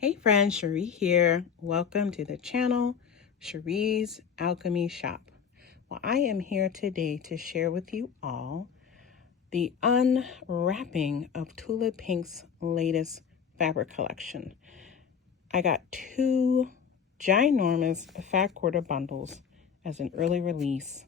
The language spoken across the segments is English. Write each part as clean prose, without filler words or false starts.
Hey friends, Cherie here. Welcome to the channel, Cherie's Alchemy Shop. Well, I am here today to share with you all the unwrapping of Tula Pink's latest fabric collection. I got two ginormous fat quarter bundles as an early release.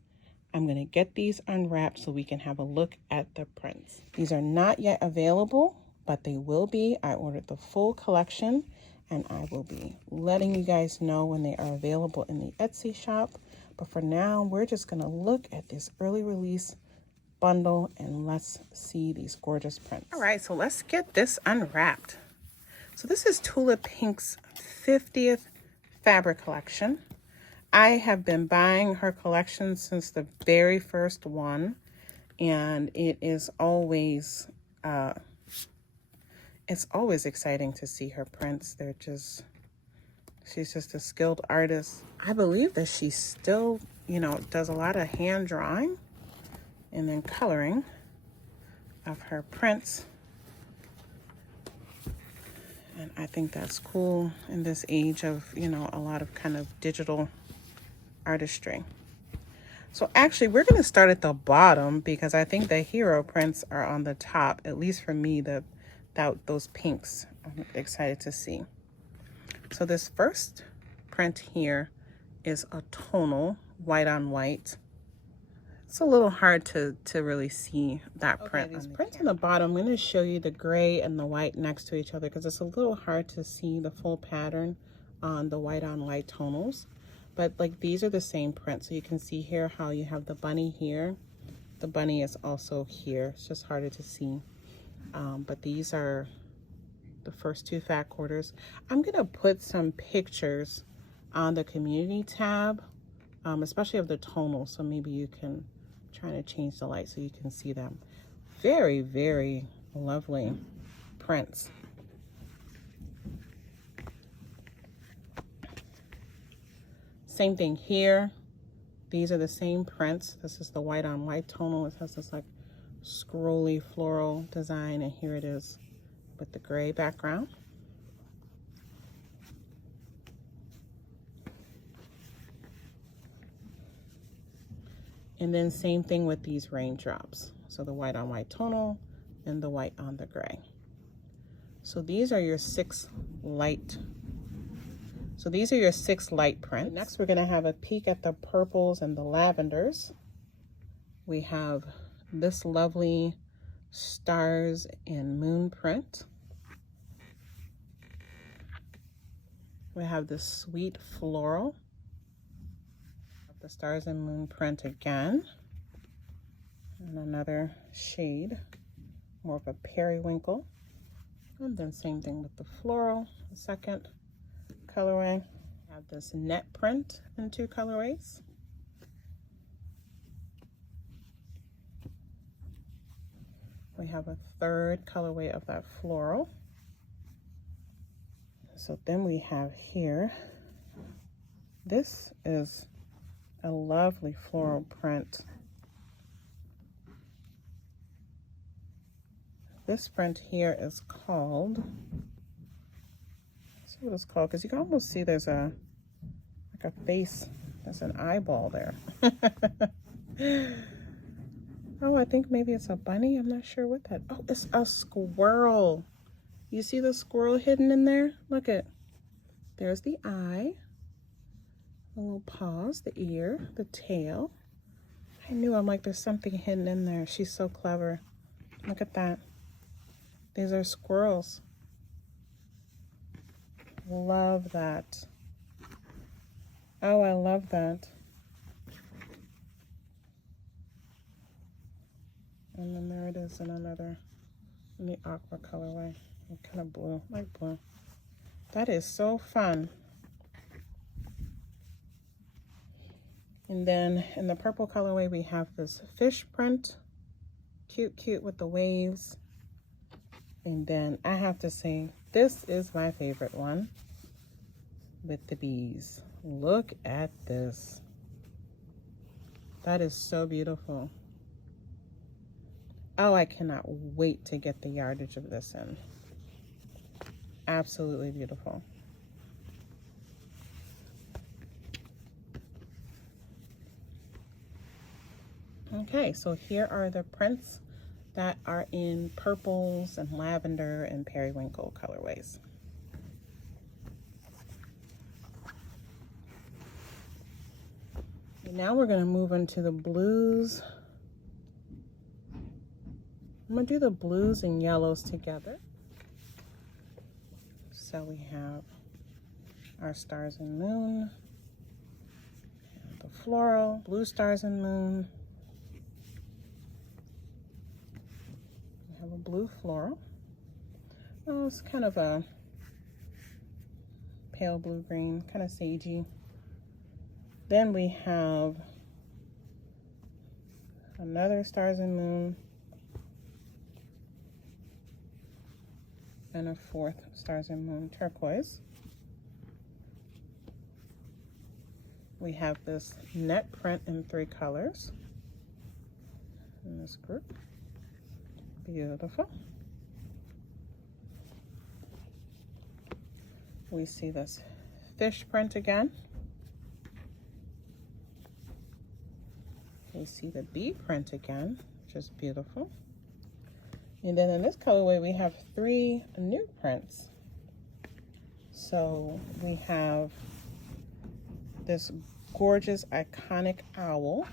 I'm going to get these unwrapped so we can have a look at the prints. These are not yet available, but they will be. I ordered the full collection and I will be letting you guys know when they are available in the Etsy shop. But for now, we're just going to look at this early release bundle and let's see these gorgeous prints. All right, so let's get this unwrapped. So this is Tula Pink's 50th fabric collection. I have been buying her collection since the very first one, and it is always it's always exciting to see her prints. She's just a skilled artist. I believe that she still, does a lot of hand drawing and then coloring of her prints. And I think that's cool in this age of, a lot of kind of digital artistry. So actually we're going to start at the bottom because I think the hero prints are on the top, at least for me, those pinks I'm excited to see. So this first print here is a tonal white on white. It's a little hard to really see that print. These prints on the bottom, I'm going to show you the gray and the white next to each other because it's a little hard to see the full pattern on the white on white tonals. But like these are the same print. So you can see here how you have the bunny here. The bunny is also here. It's just harder to see. But these are the first two fat quarters. I'm going to put some pictures on the community tab, especially of the tonal. So maybe you can try to change the light so you can see them. Very, very lovely prints. Same thing here. These are the same prints. This is the white on white tonal. It has this like scrolly floral design, and here it is with the gray background. And then same thing with these raindrops. So the white on white tonal and the white on the gray. So these are your six light prints. Next, we're gonna have a peek at the purples and the lavenders. We have this lovely stars and moon print. We have this sweet floral. The stars and moon print again. And another shade, more of a periwinkle. And then same thing with the floral, the second colorway. We have this net print in two colorways. We have a third colorway of that floral. So then we have here, this is a lovely floral print. This print here is called, let's see what it's called, because you can almost see there's like a face, there's an eyeball there. Oh, I think maybe it's a bunny. I'm not sure what that, oh, it's a squirrel. You see the squirrel hidden in there? Look at, there's the eye, the little paws, the ear, the tail. I knew, I'm like, there's something hidden in there. She's so clever. Look at that. These are squirrels. Love that. Oh, I love that. And then there it is in the aqua colorway. Kind of blue, light blue. That is so fun. And then in the purple colorway, we have this fish print. Cute, cute with the waves. And then I have to say, this is my favorite one with the bees. Look at this. That is so beautiful. Oh, I cannot wait to get the yardage of this in. absolutely beautiful. Okay, so here are the prints that are in purples and lavender and periwinkle colorways. And now we're going to move into the blues. I'm going to do the blues and yellows together. So we have our stars and moon, and the floral, blue stars and moon. We have a blue floral. Oh, it's kind of a pale blue-green, kind of sagey. Then we have another stars and moon, and a fourth stars and moon turquoise. We have this net print in 3 colors in this group. Beautiful. We see this fish print again. We see the bee print again, which is beautiful. And then in this colorway, we have 3 new prints. So we have this gorgeous, iconic owl.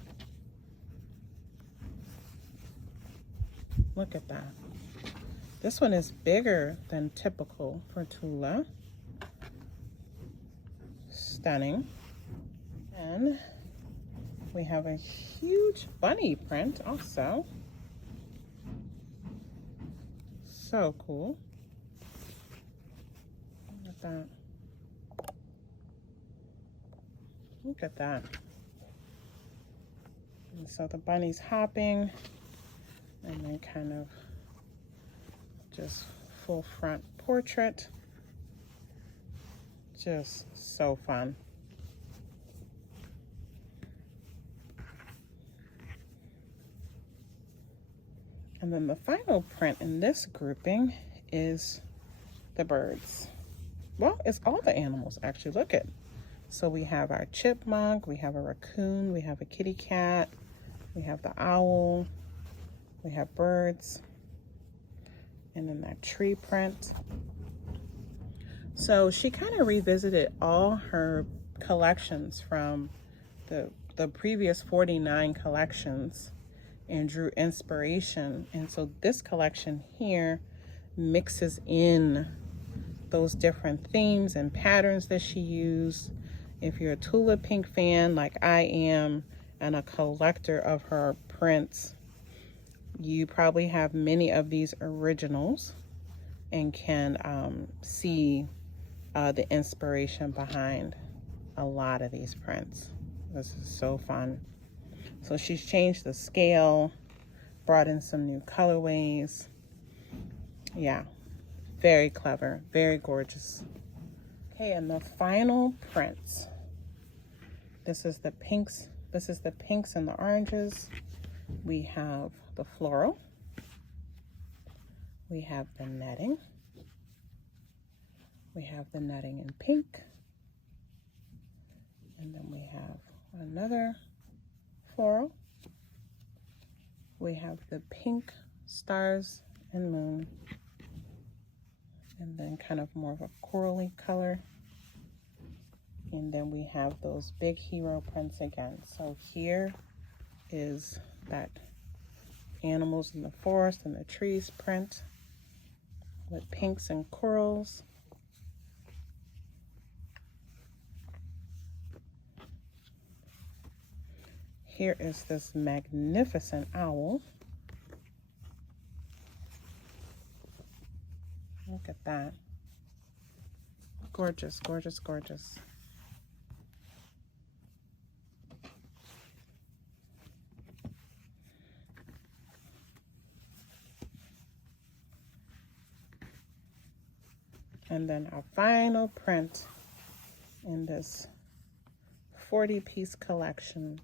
Look at that. This one is bigger than typical for Tula. Stunning. And we have a huge bunny print also. So cool. Look at that. Look at that. And so the bunny's hopping, and then kind of just full front portrait. Just so fun. And then the final print in this grouping is the birds. Well, it's all the animals actually. Look at. So we have our chipmunk, we have a raccoon, we have a kitty cat, we have the owl, we have birds, and then that tree print. So she kind of revisited all her collections from the previous 49 collections and drew inspiration. And so this collection here mixes in those different themes and patterns that she used. If you're a Tula Pink fan like I am and a collector of her prints, you probably have many of these originals and can see the inspiration behind a lot of these prints. This is so fun. So she's changed the scale, brought in some new colorways. Yeah, very clever, very gorgeous. Okay, and the final prints. This is the pinks. This is the pinks and the oranges. We have the floral. We have the netting. We have the netting in pink. And then we have another floral. We have the pink stars and moon. And then kind of more of a corally color. And then we have those big hero prints again. So here is that animals in the forest and the trees print with pinks and corals. Here is this magnificent owl. Look at that. Gorgeous, gorgeous, gorgeous. And then our final print in this 40-piece collection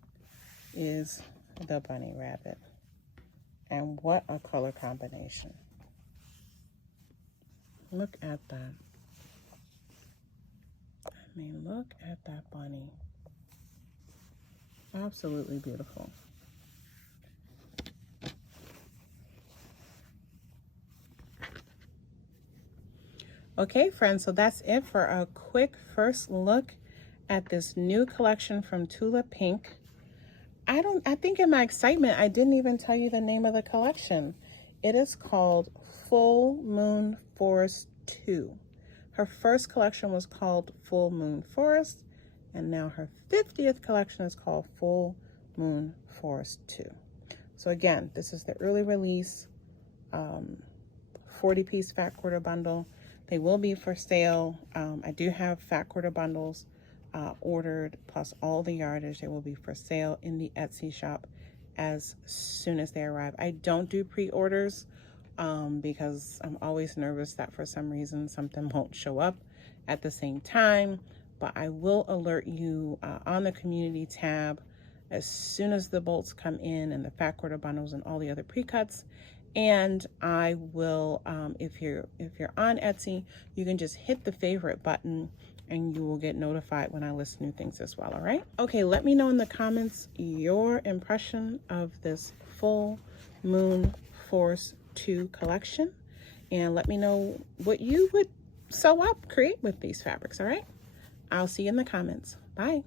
is the bunny rabbit. And what a color combination. Look at that. I mean, look at that bunny. Absolutely beautiful. Okay, friends, so that's it for a quick first look at this new collection from Tula Pink. I think in my excitement, I didn't even tell you the name of the collection. It is called Full Moon Forest 2. Her first collection was called Full Moon Forest, and now her 50th collection is called Full Moon Forest 2. So again, this is the early release 40-piece fat quarter bundle. They will be for sale. I do have fat quarter bundles ordered, plus all the yardage. They will be for sale in the Etsy shop as soon as they arrive. I don't do pre-orders because I'm always nervous that for some reason something won't show up at the same time, but I will alert you on the community tab as soon as the bolts come in and the fat quarter bundles and all the other pre-cuts. And I will, if you're on Etsy, you can just hit the favorite button and you will get notified when I list new things as well, all right? Okay, let me know in the comments your impression of this Full Moon Forest 2 collection, and let me know what you would sew up, create with these fabrics, all right? I'll see you in the comments. Bye.